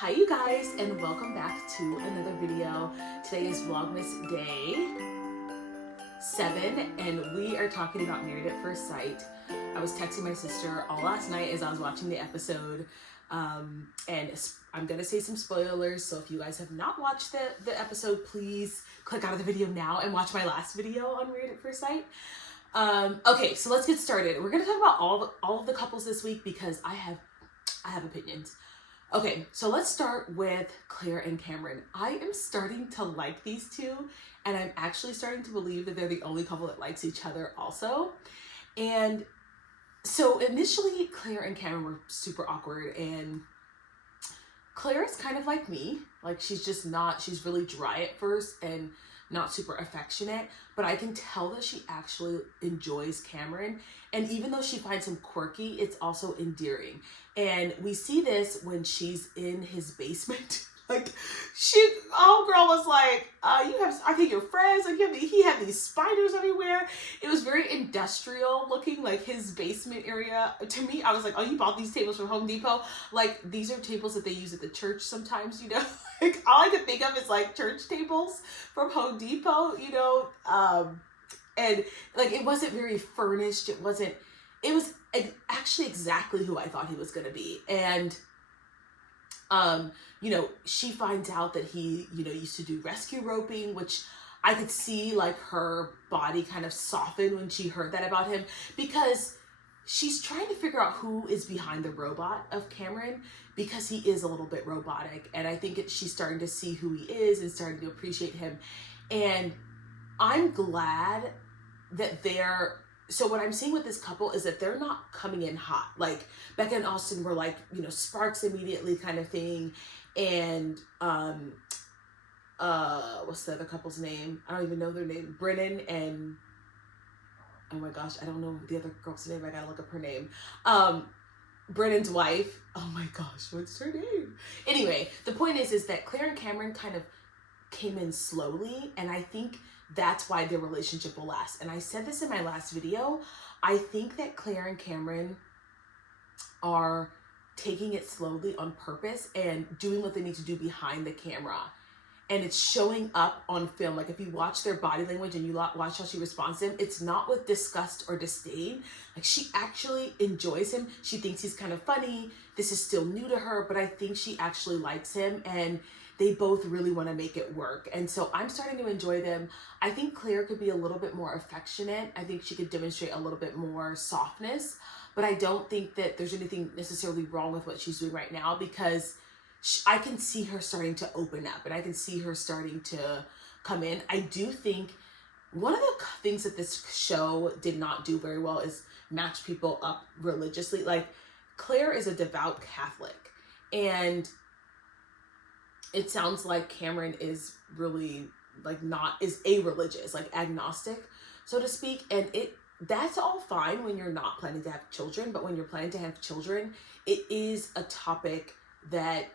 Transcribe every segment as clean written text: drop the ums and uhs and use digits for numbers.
Hi you guys, and welcome back to another video. Today is Vlogmas Day 7 and we are talking about Married at First Sight. I was texting my sister all last night as I was watching the episode, and I'm gonna say some spoilers, so if you guys have not watched the episode, please click out of the video now and watch my last video on Married at First Sight. Okay, so let's get started. We're gonna talk about all of the couples this week because I have opinions. Okay, so let's start with Claire and Cameron. I am starting to like these two, and I'm actually starting to believe that they're the only couple that likes each other also. And so initially, Claire and Cameron were super awkward, and Claire is kind of like me. Like, she's really dry at first and not super affectionate, but I can tell that she actually enjoys Cameron. And even though she finds him quirky, it's also endearing. And we see this when she's in his basement. Like, girl was like, I think you're friends. Like, he had these spiders everywhere. It was very industrial looking, like his basement area. To me, I was like, oh, you bought these tables from Home Depot? Like, these are tables that they use at the church sometimes, you know? Like, all I could think of is like church tables from Home Depot, you know? And like, it wasn't very furnished. It was actually exactly who I thought he was going to be. And, you know, she finds out that he, you know, used to do rescue roping, which I could see like her body kind of soften when she heard that about him, because she's trying to figure out who is behind the robot of Cameron, because he is a little bit robotic. And I think she's starting to see who he is and starting to appreciate him. And I'm glad that so what I'm seeing with this couple is that they're not coming in hot. Like, Becca and Austin were like, you know, sparks immediately kind of thing. And, what's the other couple's name? I don't even know their name. Brennan and, oh my gosh, I don't know the other girl's name. I gotta look up her name. Brennan's wife. Oh my gosh, what's her name? Anyway, the point is that Claire and Cameron kind of came in slowly, and I think that's why their relationship will last. And I said this in my last video. I think that Claire and Cameron are taking it slowly on purpose and doing what they need to do behind the camera. And it's showing up on film. Like, if you watch their body language and you watch how she responds to him, it's not with disgust or disdain. Like, she actually enjoys him. She thinks he's kind of funny. This is still new to her, but I think she actually likes him, and they both really want to make it work. And so I'm starting to enjoy them. I think Claire could be a little bit more affectionate. I think she could demonstrate a little bit more softness, but I don't think that there's anything necessarily wrong with what she's doing right now, because I can see her starting to open up, and I can see her starting to come in. I do think one of the things that this show did not do very well is match people up religiously. Like, Claire is a devout Catholic, and it sounds like Cameron is really like is a-religious, like agnostic, so to speak. And that's all fine when you're not planning to have children, but when you're planning to have children, it is a topic that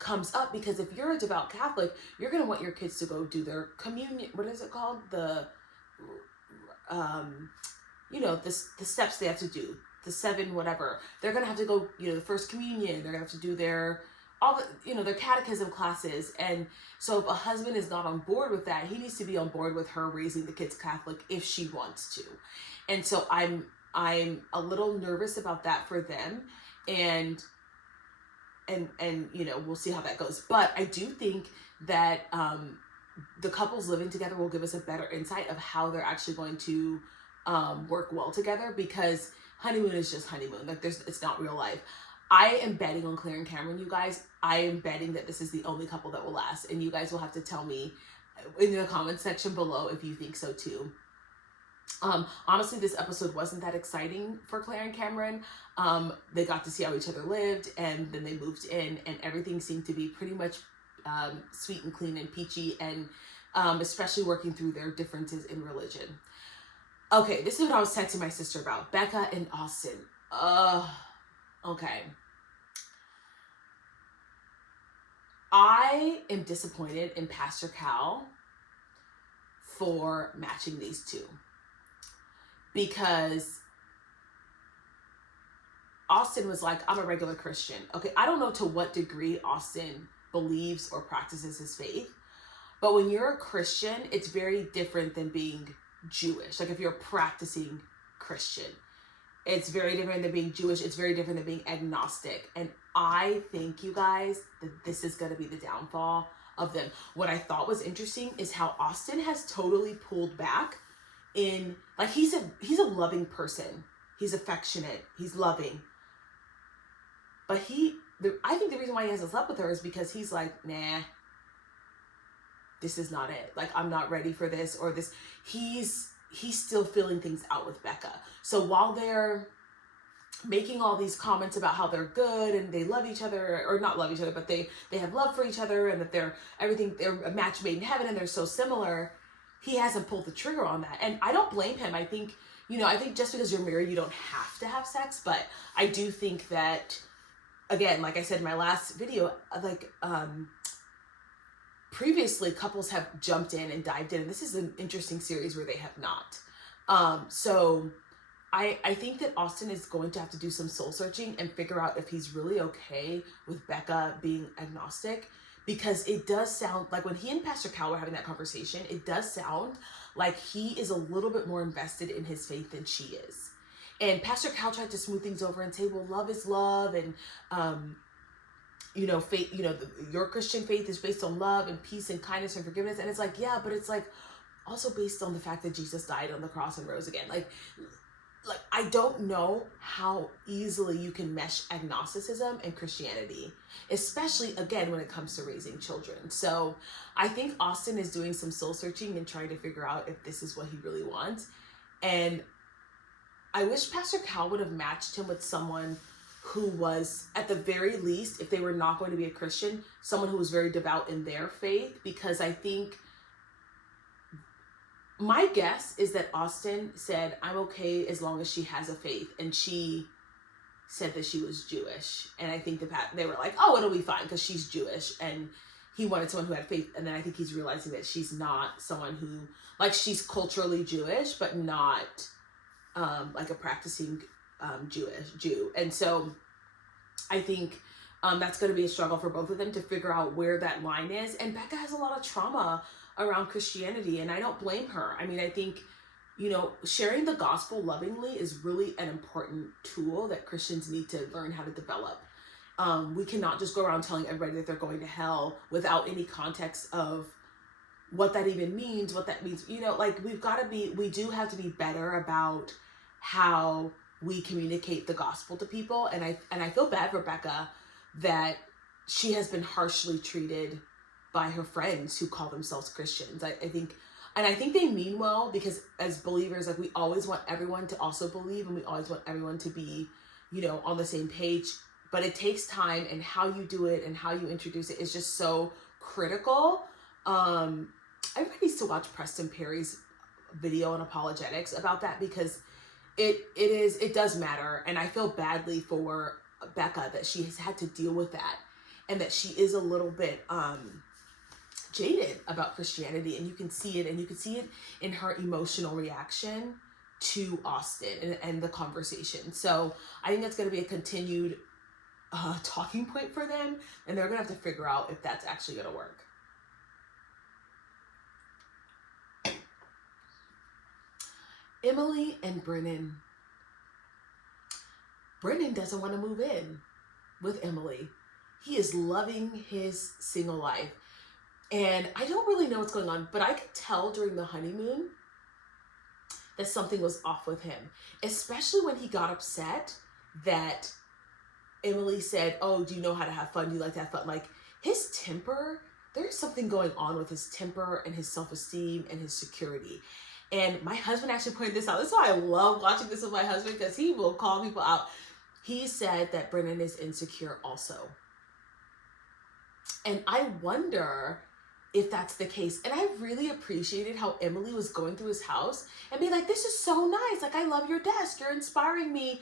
comes up, because if you're a devout Catholic, you're going to want your kids to go do their communion. What is it called? You know, the steps they have to do, the 7 whatever. They're going to have to go, you know, the first communion. They're going to have to do their their catechism classes. And so if a husband is not on board with that, he needs to be on board with her raising the kids Catholic if she wants to. And so I'm a little nervous about that for them. And you know, we'll see how that goes. But I do think that the couples living together will give us a better insight of how they're actually going to work well together, because honeymoon is just honeymoon. Like, it's not real life. I am betting on Claire and Cameron, you guys. I am betting that this is the only couple that will last, and you guys will have to tell me in the comment section below if you think so too. Honestly, this episode wasn't that exciting for Claire and Cameron. They got to see how each other lived, and then they moved in, and everything seemed to be pretty much sweet and clean and peachy, and especially working through their differences in religion. Okay, this is what I was texting my sister about. Becca and Austin. Okay. I am disappointed in Pastor Cal for matching these two, because Austin was like, I'm a regular Christian. Okay, I don't know to what degree Austin believes or practices his faith, but when you're a Christian, it's very different than being Jewish. Like if you're a practicing Christian, it's very different than being Jewish. It's very different than being agnostic. And I think, you guys, that this is going to be the downfall of them. What I thought was interesting is how Austin has totally pulled back in, like, he's a loving person. He's affectionate. He's loving. But I think the reason why he hasn't slept with her is because he's like, nah, this is not it. Like, I'm not ready for this or this. He's still feeling things out with Becca. So while they're making all these comments about how they're good and they love each other, or not love each other, but they have love for each other, and that they're a match made in heaven and they're so similar, he hasn't pulled the trigger on that. And I don't blame him. I think just because you're married, you don't have to have sex, but I do think that, again, like I said in my last video, like, previously couples have jumped in and dived in, and this is an interesting series where they have not. So I think that Austin is going to have to do some soul searching and figure out if he's really okay with Becca being agnostic, because it does sound like when he and Pastor Cal were having that conversation, it does sound like he is a little bit more invested in his faith than she is. And Pastor Cal tried to smooth things over and say, well, love is love, and faith, your Christian faith is based on love and peace and kindness and forgiveness. And it's like, yeah, but it's like also based on the fact that Jesus died on the cross and rose again. Like I don't know how easily you can mesh agnosticism and Christianity, especially, again, when it comes to raising children. So I think Austin is doing some soul searching and trying to figure out if this is what he really wants. And I wish Pastor Cal would have matched him with someone who was, at the very least, if they were not going to be a Christian, someone who was very devout in their faith, because I think, my guess is that Austin said, I'm okay as long as she has a faith, and she said that she was Jewish, and I think they were like, oh, it'll be fine because she's Jewish, and he wanted someone who had faith. And then I think he's realizing that she's not someone who, like, she's culturally Jewish, but not like a practicing Jew. And so I think that's going to be a struggle for both of them to figure out where that line is. And Becca has a lot of trauma around Christianity, and I don't blame her. I mean, I think, sharing the gospel lovingly is really an important tool that Christians need to learn how to develop. We cannot just go around telling everybody that they're going to hell without any context of what that even means, what that means. We do have to be better about how we communicate the gospel to people. And I feel bad for Becca that she has been harshly treated by her friends who call themselves Christians. I think they mean well, because as believers, like, we always want everyone to also believe, and we always want everyone to be, on the same page. But it takes time, and how you do it and how you introduce it is just so critical. Everybody needs to watch Preston Perry's video on apologetics about that, because it does matter. And I feel badly for Becca that she has had to deal with that, and that she is a little bit jaded about Christianity, and you can see it in her emotional reaction to Austin and the conversation. So I think that's going to be a continued talking point for them, and they're going to have to figure out if that's actually going to work. Emily and Brennan. Brennan doesn't want to move in with Emily. He is loving his single life. And I don't really know what's going on, but I could tell during the honeymoon that something was off with him, especially when he got upset that Emily said, oh, do you know how to have fun? Do you like to have fun? Like, his temper, there's something going on with his temper and his self-esteem and his security. And my husband actually pointed this out. That's why I love watching this with my husband, because he will call people out. He said that Brennan is insecure also. And I wonder if that's the case. And I really appreciated how Emily was going through his house and being like, this is so nice. Like, I love your desk. You're inspiring me.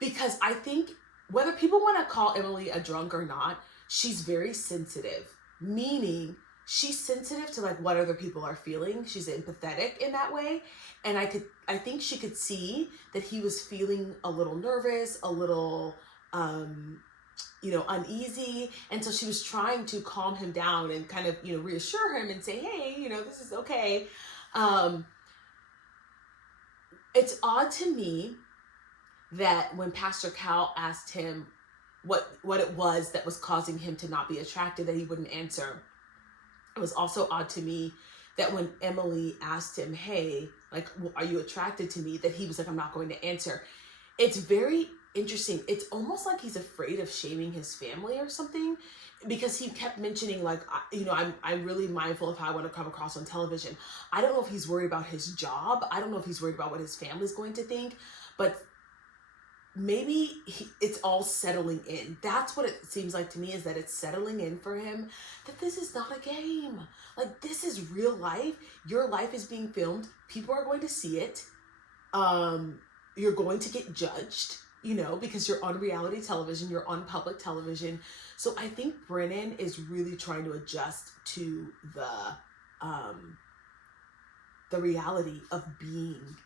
Because I think whether people want to call Emily a drunk or not, she's very sensitive, meaning she's sensitive to like what other people are feeling. She's empathetic in that way. And I think she could see that he was feeling a little nervous, a little, uneasy. And so she was trying to calm him down and kind of, reassure him and say, hey, this is okay. It's odd to me that when Pastor Cal asked him what it was that was causing him to not be attracted, that he wouldn't answer. It was also odd to me that when Emily asked him, hey, like, are you attracted to me? That he was like, I'm not going to answer. It's very interesting. It's almost like he's afraid of shaming his family or something, because he kept mentioning like, I'm really mindful of how I want to come across on television. I don't know if he's worried about his job. I don't know if he's worried about what his family's going to think, but maybe it's all settling in. That's what it seems like to me, is that it's settling in for him, that this is not a game. Like, this is real life. Your life is being filmed. People are going to see it. You're going to get judged, because you're on reality television, you're on public television. So I think Brennan is really trying to adjust to the reality of being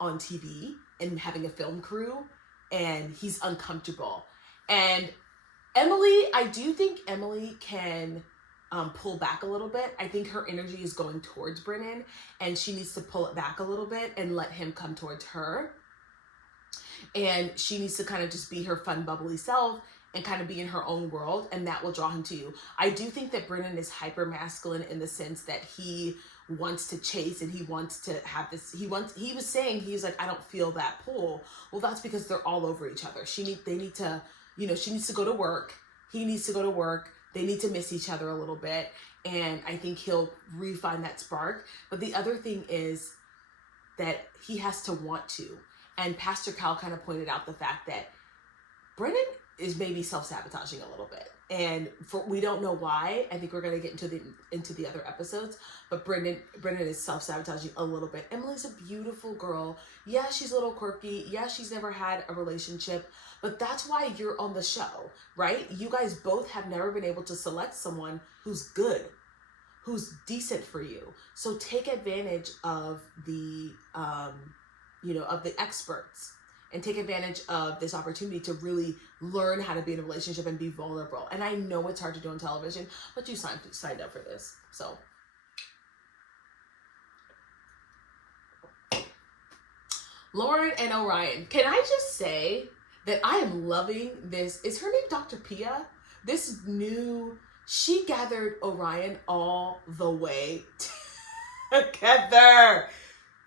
on TV and having a film crew, and he's uncomfortable. And Emily, I do think Emily can pull back a little bit. I think her energy is going towards Brennan, and she needs to pull it back a little bit and let him come towards her. And she needs to kind of just be her fun, bubbly self and kind of be in her own world, and that will draw him to you. I do think that Brennan is hyper masculine in the sense that he wants to chase, and he wants to have this, he was saying, he's like, I don't feel that pull. Well, that's because they're all over each other. She needs to go to work. He needs to go to work. They need to miss each other a little bit. And I think he'll refine that spark. But the other thing is that he has to want to. And Pastor Cal kind of pointed out the fact that Brennan is maybe self-sabotaging a little bit. And we don't know why. I think we're going to get into the other episodes. But Brennan is self-sabotaging a little bit. Emily's a beautiful girl. Yeah, she's a little quirky. Yeah, she's never had a relationship. But that's why you're on the show, right? You guys both have never been able to select someone who's good, who's decent for you. So take advantage of the experts, and take advantage of this opportunity to really learn how to be in a relationship and be vulnerable. And I know it's hard to do on television, but you signed up for this. So Lauren and Orion, can I just say that I am loving this? Is her name Dr. Pia? She gathered Orion all the way together.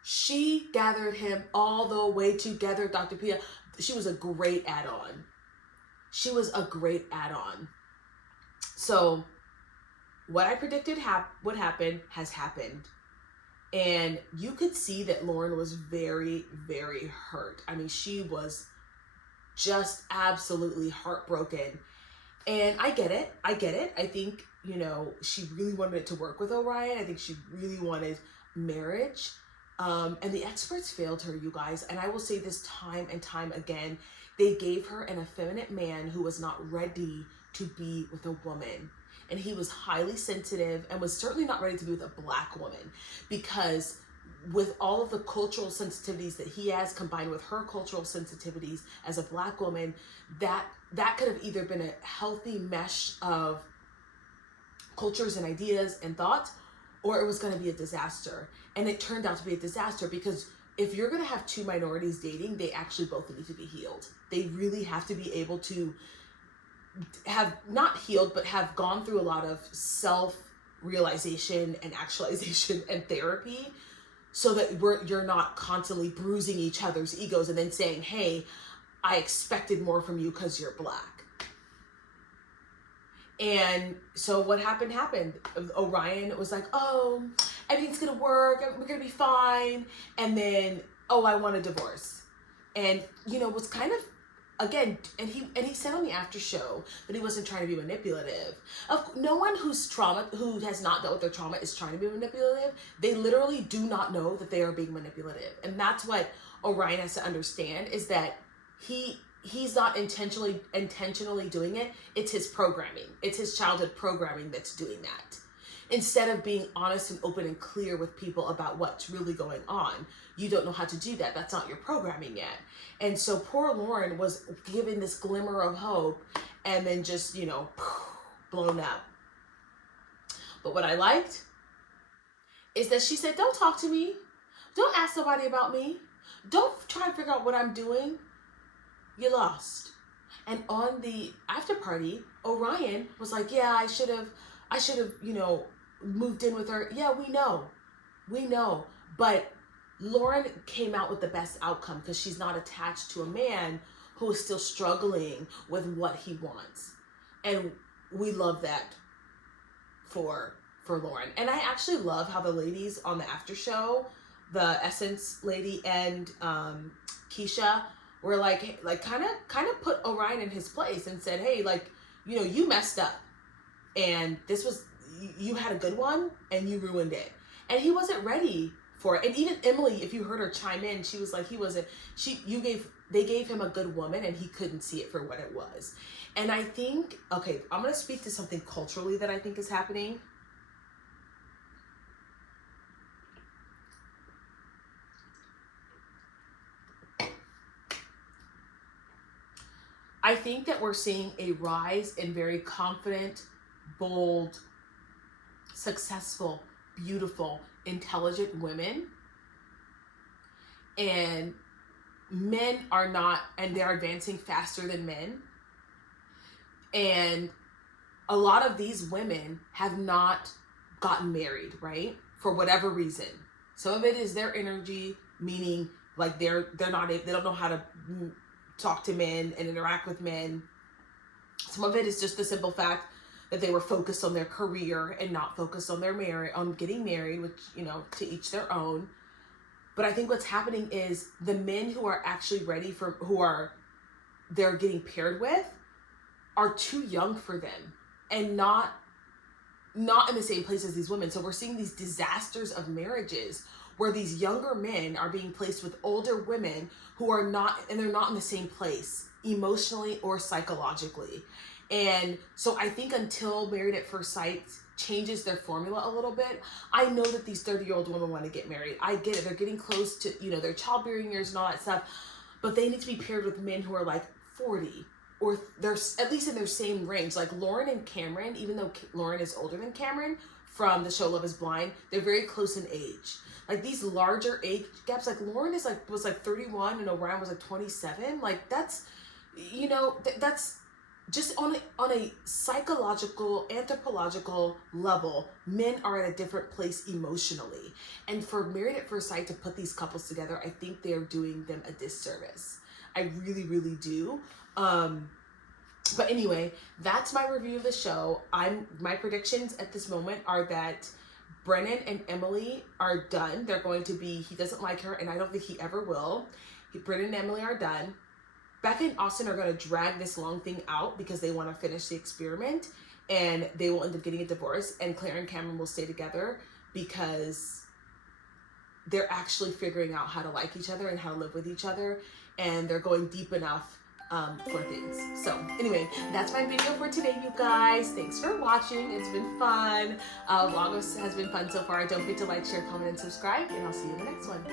She gathered him all the way together, Dr. Pia. She was a great add-on. So what I predicted would happen has happened. And you could see that Lauren was very, very hurt. I mean, she was just absolutely heartbroken. And I get it. I think, she really wanted it to work with Orion. I think she really wanted marriage. And the experts failed her, you guys. And I will say this time and time again. They gave her an effeminate man who was not ready to be with a woman. And he was highly sensitive and was certainly not ready to be with a Black woman, because with all of the cultural sensitivities that he has combined with her cultural sensitivities as a Black woman, that could have either been a healthy mesh of cultures and ideas and thoughts, or it was going to be a disaster. And it turned out to be a disaster, because if you're going to have two minorities dating, they actually both need to be healed. They really have to be able to have not healed, but have gone through a lot of self-realization and actualization and therapy, so that you're not constantly bruising each other's egos and then saying, hey, I expected more from you because you're Black. And so what happened. Orion was like, oh, everything's going to work. We're going to be fine. And then, oh, I want a divorce. And, was kind of, again, and he said on the after show that he wasn't trying to be manipulative. No one who has not dealt with their trauma is trying to be manipulative. They literally do not know that they are being manipulative. And that's what Orion has to understand, is that he's not intentionally doing it. It's his programming. It's his childhood programming that's doing that. instead of being honest and open and clear with people about what's really going on. You don't know how to do that. That's not your programming yet. And so poor Lauren was given this glimmer of hope and then just, you know, blown up. But what I liked is that she said, don't talk to me. Don't ask nobody about me. Don't try and figure out what I'm doing. You lost. And on the after party, Orion was like, yeah, I should have, you know, moved in with her. Yeah, we know. But Lauren came out with the best outcome because she's not attached to a man who is still struggling with what he wants. And we love that for Lauren. And I actually love how the ladies on the after show, the Essence lady and Keisha, were like kind of put Orion in his place and said, hey, like, you know, you messed up and this was, you had a good one and you ruined it. And he wasn't ready for it. And even Emily, if you heard her chime in, she was like, they gave him a good woman and he couldn't see it for what it was. And I think, okay, I'm going to speak to something culturally that I think is happening. I think that we're seeing a rise in very confident, bold, successful, beautiful, intelligent women. And men are not, and they're advancing faster than men. And a lot of these women have not gotten married, right? For whatever reason. Some of it is their energy, meaning like they don't know how to talk to men and interact with men. Some of it is just the simple fact that they were focused on their career and not focused on on getting married, which, you know, to each their own. But I think what's happening is the men who are actually ready for, they're getting paired with, are too young for them and not in the same place as these women. So we're seeing these disasters of marriages where these younger men are being placed with older women who are not, and they're not in the same place emotionally or psychologically. And so I think until Married at First Sight changes their formula a little bit, I know that these 30-year-old women want to get married. I get it. They're getting close to, you know, their childbearing years and all that stuff, but they need to be paired with men who are like 40, or they're at least in their same range. Like Lauren and Cameron, even though Lauren is older than Cameron from the show Love is Blind, they're very close in age. Like these larger age gaps, like Lauren was like 31 and Orion was like 27. Like that's, you know, that's just on a psychological, anthropological level, men are at a different place emotionally. And for Married at First Sight to put these couples together, I think they're doing them a disservice. I really, really do. But anyway, that's my review of the show. My predictions at this moment are that Brennan and Emily are done. They're going to be, he doesn't like her, and I don't think he ever will. Brennan and Emily are done. Becca and Austin are going to drag this long thing out because they want to finish the experiment, and they will end up getting a divorce, and Claire and Cameron will stay together because they're actually figuring out how to like each other and how to live with each other, and they're going deep enough for things. So anyway, that's my video for today, you guys. Thanks for watching. It's been fun. Vlogmas has been fun so far. Don't forget to like, share, comment, and subscribe, and I'll see you in the next one.